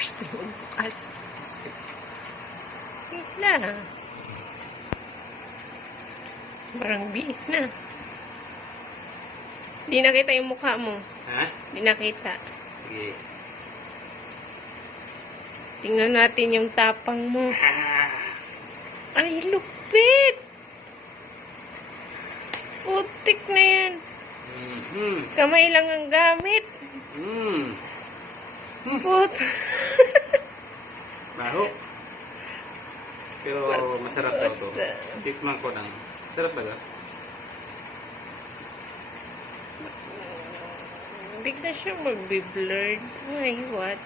First time magbukas. Wait lang. Parang biit na. Di nakita yung mukha mo. Ha? Di nakita. Sige. Tingnan natin yung tapang mo. Ah. Ay, lupit! Putik na yan. Kamay lang ang gamit. Put. Baho. Pero masarap daw to. Tikman ko lang. Sarap ba? Bigla siya magbe-blurred. Why, what?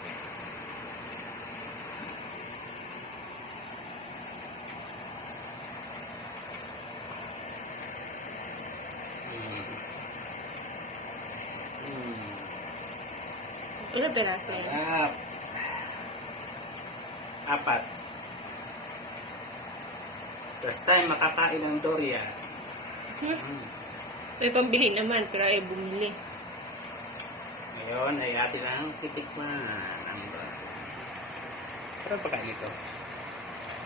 Ilan peraso yan? Apat. First time makakain ng durian. May pambili naman, pero ay bumili. Ngayon ay atin ang titikman. Pero pagkain ito.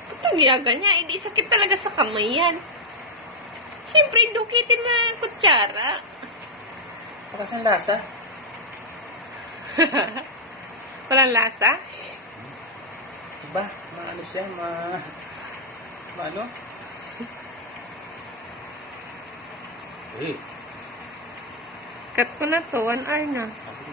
Ba't ang ginaganya? Hindi sakit talaga sa kamay yan. Siyempre, dukitin mo ang kutsara. Pakas ang lasa. Walang lasa? Diba? Maano siya? Maano? Eh. Cut ko na to, 1 hour na. Kasi.